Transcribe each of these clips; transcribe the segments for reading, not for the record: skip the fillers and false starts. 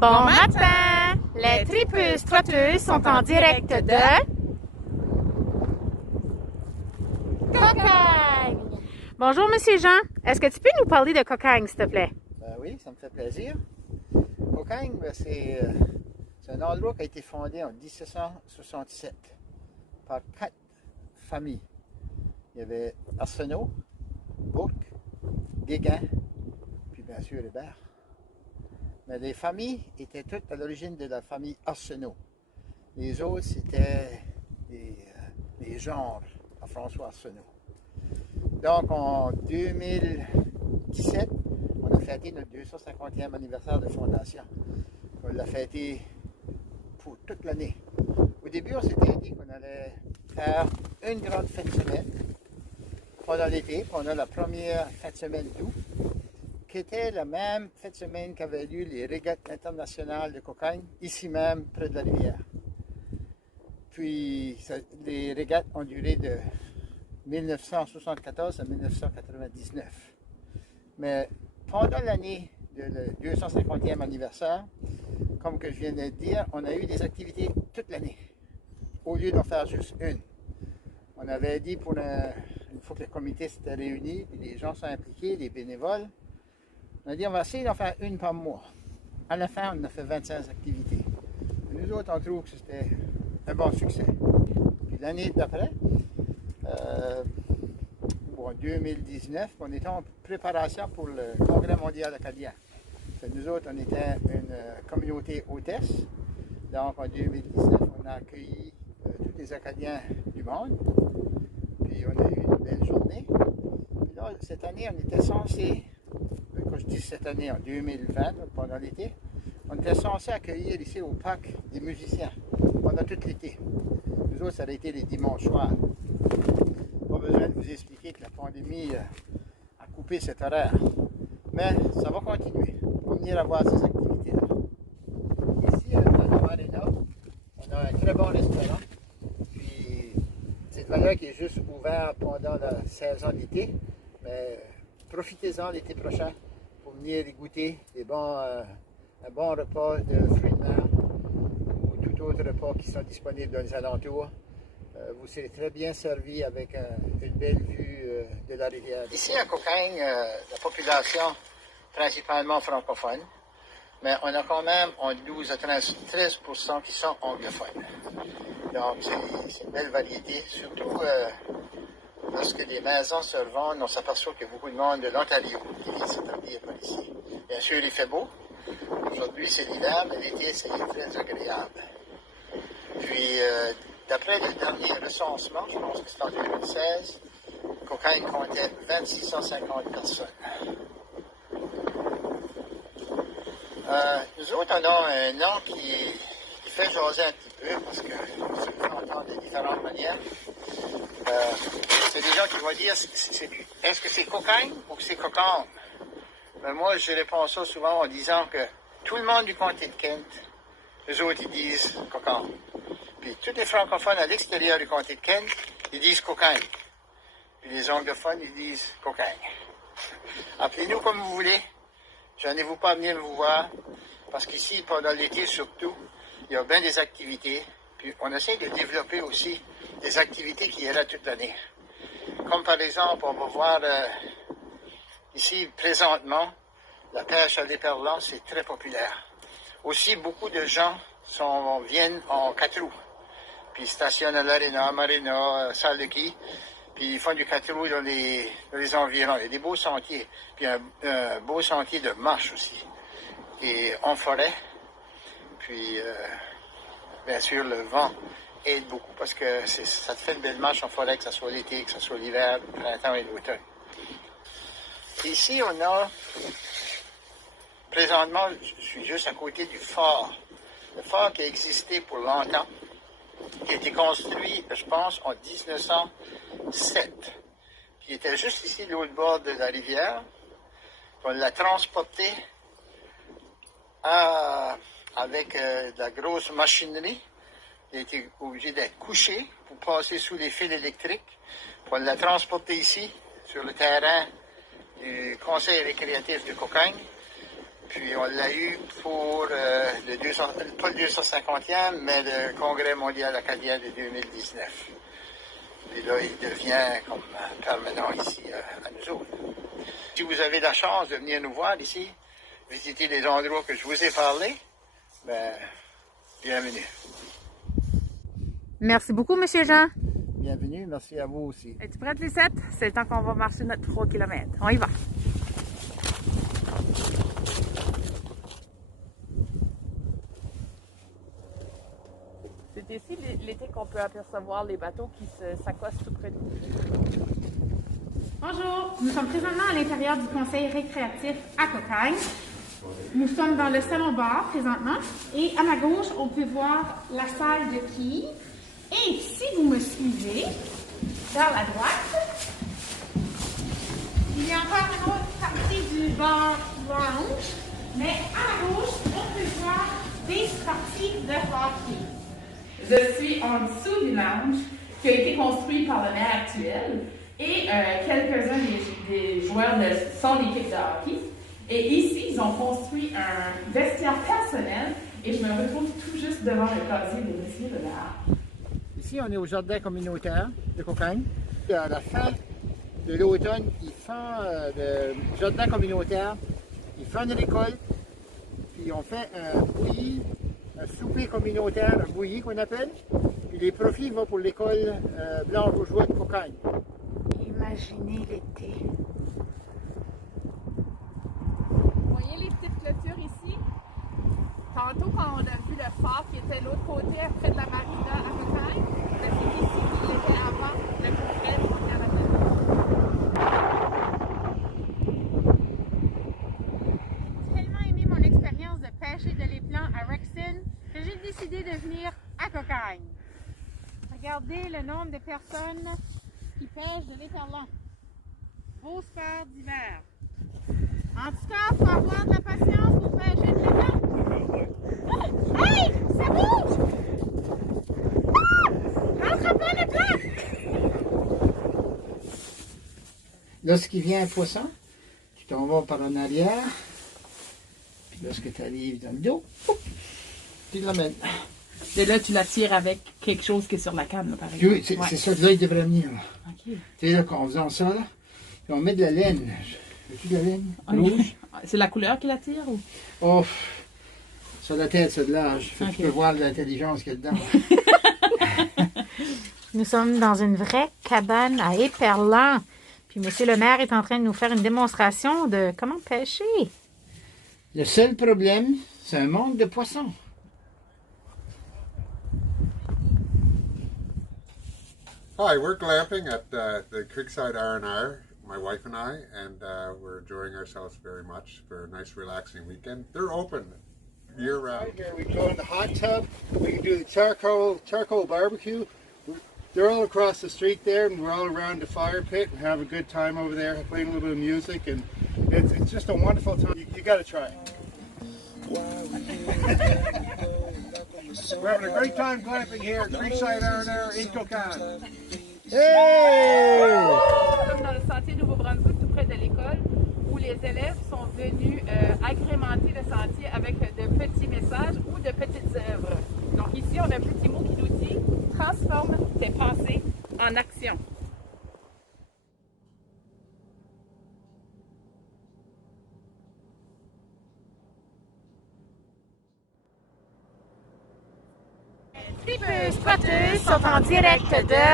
Bon matin! Les tripeuses trotteuses sont en direct de Cocagne! Bonjour, Monsieur Jean. Est-ce que tu peux nous parler de Cocagne, s'il te plaît? Oui, ça me fait plaisir. Cocagne, c'est un endroit qui a été fondé en 1767 par 4 familles. Il y avait Arsenault, Bourque, Guégan, puis bien sûr Hébert. Mais les familles étaient toutes à l'origine de la famille Arsenault. Les autres, c'était les genres à François Arsenault. Donc en 2017, on a fêté notre 250e anniversaire de fondation. On l'a fêté pour toute l'année. Au début, on s'était dit qu'on allait faire une grande fête de semaine pendant l'été, pendant la première fête de semaine d'août, qui était la même fête de semaine qu'avaient lieu les régates internationales de Cocagne, ici même, près de la rivière. Puis, les régates ont duré de 1974 à 1999. Mais pendant l'année de le 250e anniversaire, comme que je viens de dire, on a eu des activités toute l'année, au lieu d'en faire juste une. On avait dit une fois que le comité s'était réuni, et les gens sont impliqués, les bénévoles, on a dit on va essayer d'en faire une par mois. À la fin, on a fait 25 activités. Et nous autres, on trouve que c'était un bon succès. Puis l'année d'après, en 2019, on était en préparation pour le Congrès mondial acadien. Nous autres, on était une communauté hôtesse. Donc en 2019, on a accueilli tous les Acadiens du monde. Puis on a eu une belle journée. Puis là, cette année, on était censé, quand je dis cette année, en 2020, pendant l'été, on était censé accueillir ici au parc des musiciens pendant tout l'été. Nous autres, ça a été les dimanches soirs. Pas besoin de vous expliquer que la pandémie a coupé cet horaire. Mais ça va continuer. On va venir voir ces activités-là. Ici, à la Marina, on a un très bon restaurant. Puis, c'est une valeur qui est juste ouvert pendant la saison d'été. Mais profitez-en l'été prochain pour venir y goûter un bon repas de fruits de mer ou tout autre repas qui sont disponibles dans les alentours. Vous serez très bien servi avec une belle vue de la rivière. Ici à Cocagne, la population principalement francophone, mais on a quand même entre 12 à 13% qui sont anglophones. Donc c'est une belle variété, surtout lorsque les maisons se revendent, on s'aperçoit qu'il y a beaucoup de monde de l'Ontario qui vient s'établir par ici. Bien sûr, il fait beau. Aujourd'hui, c'est l'hiver, mais l'été, c'est très agréable. Puis, d'après le dernier recensement, je pense que c'est en 2016, Cocagne comptait 2650 personnes. Nous autres, on a un nom qui fait jaser un petit peu, parce que ça peut entendre de différentes manières. C'est des gens qui vont dire, est-ce que c'est Cocagne ou que c'est Cocagne? Ben moi, je réponds ça souvent en disant que tout le monde du comté de Kent, les autres, ils disent Cocagne. Puis tous les francophones à l'extérieur du comté de Kent, ils disent Cocagne. Puis les anglophones, ils disent Cocagne. Appelez-nous comme vous voulez. Gênez-vous pas à venir vous voir. Parce qu'ici, pendant l'été surtout, il y a bien des activités. Puis on essaie de développer aussi des activités qui iraient toute l'année. Comme par exemple, on va voir ici, présentement, la pêche à l'éperlan, c'est très populaire. Aussi, beaucoup de gens viennent en 4 roues. Puis ils stationnent à l'Arena, Marina, Salle de Quai. Puis ils font du 4 roues dans les environs. Il y a des beaux sentiers. Puis un beau sentier de marche aussi. Et en forêt. Puis, bien sûr, le vent aide beaucoup parce que ça te fait une belle marche en forêt, que ce soit l'été, que ce soit l'hiver, le printemps et l'automne. Ici, on a, présentement, je suis juste à côté du phare. Le phare qui a existé pour longtemps, qui a été construit, je pense, en 1907, qui était juste ici, de l'autre bord de la rivière. On l'a transporté avec de la grosse machinerie. Il a été obligé d'être couché pour passer sous les fils électriques. On l'a transporté ici, sur le terrain du conseil récréatif de Cocagne. Puis on l'a eu pour pas le 250e, mais le Congrès mondial acadien de 2019. Et là, il devient comme permanent ici à nous autres. Si vous avez la chance de venir nous voir ici, visiter les endroits que je vous ai parlé, ben, bienvenue. Merci beaucoup, M. Jean. Bienvenue, merci à vous aussi. Es-tu prête, Lisette? C'est le temps qu'on va marcher notre 3 km. On y va. C'est ici l'été qu'on peut apercevoir les bateaux qui s'accostent tout près de nous. Bonjour, nous sommes présentement à l'intérieur du conseil récréatif à Cocagne. Nous sommes dans le salon-bar présentement et à ma gauche, on peut voir la salle de quilles. Et si vous me suivez, vers la droite, il y a encore une autre partie du bar lounge, mais à ma gauche, on peut voir des parties de hockey. Je suis en dessous du lounge qui a été construit par le maire actuel et quelques-uns des joueurs de son équipe de hockey. Et ici, ils ont construit un vestiaire personnel et je me retrouve tout juste devant le casier de M. Lebert. Ici, on est au jardin communautaire de Cocagne. À la fin de l'automne, ils font le jardin communautaire, ils font une récolte, puis on fait un bouilli, un souper communautaire, un bouilli qu'on appelle, puis les profits vont pour l'école Blanc-Rougeois de Cocagne. Imaginez l'été. Vous voyez les petites clôtures ici? Tantôt, quand on a vu le phare qui était de l'autre côté, près de la marina à Cocagne, c'est ici qu'il était avant le congrès mondial acadien. J'ai tellement aimé mon expérience de pêcher de l'épelant à Rexton que j'ai décidé de venir à Cocagne. Regardez le nombre de personnes qui pêchent de l'éperlan. Beau sport d'hiver. En tout cas, il faut avoir de la patience pour pêcher de l'éperlan. Hey! Ça bouge! Ah! Rentre pas le plan! Lorsqu'il vient un poisson, tu t'en vas par en arrière, puis lorsque tu arrives dans le dos, tu l'amènes. Et là, tu la tires avec quelque chose qui est sur la canne, là, par exemple. Oui, c'est ça que là, il devrait venir. Là. OK. Tu sais, là, quand on faisait ça, là, puis on met de la laine. Veux-tu de la laine? Rouge? C'est la couleur qui la tire ou? Oh, sur la tête, c'est de l'âge. Ok. Tu peux voir l'intelligence qu'il y a dedans. Nous sommes dans une vraie cabane à éperlan. Puis monsieur le maire est en train de nous faire une démonstration de comment pêcher. Le seul problème, c'est un manque de poissons. Hi, we're glamping at the Creekside R&R, my wife and I, and we're enjoying ourselves very much for a nice relaxing weekend. They're open year-round. Right here, we go in the hot tub. We can do the charcoal barbecue. They're all across the street there, and we're all around the fire pit and have a good time over there, playing a little bit of music, and it's just a wonderful time. You got to try it. We're having a great time glamping here at Creekside R&R in Cocagne. Hey! Comme dans le sentier de Nouveau-Brunswick, tout près de l'école, où les élèves sont venus agrémenter le sentier avec de petits messages ou de petites œuvres. Donc ici, on a un petit mot qui nous dit « Transforme tes pensées en action ». Tripeuses trotteuses sont en direct de...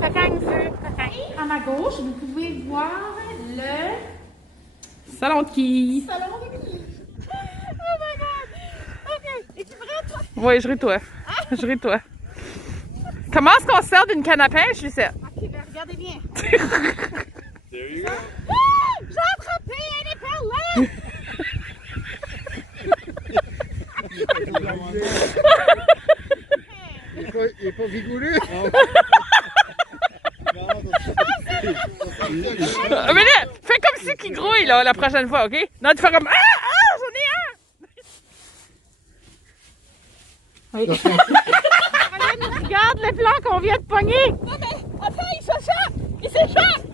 Cocagne-Feu. À ma gauche, vous pouvez voir le... Salon de quilles. salon de quilles. Oh my god! OK, es-tu prête? Oui, je ris toi. Je ris toi. Comment est-ce qu'on se sert d'une canne à pêche, Lucette? OK, ben regardez bien. There you go. Ah! J'ai attrapé un éperlan! Il est pas vigoureux. Mais là, fais comme si qu'il grouille là, la prochaine fois, OK? Non, tu fais comme « Ah! Ah! J'en ai un! » Regarde le plan qu'on vient de pogner! Non mais, attends, il s'échappe! Il s'échappe!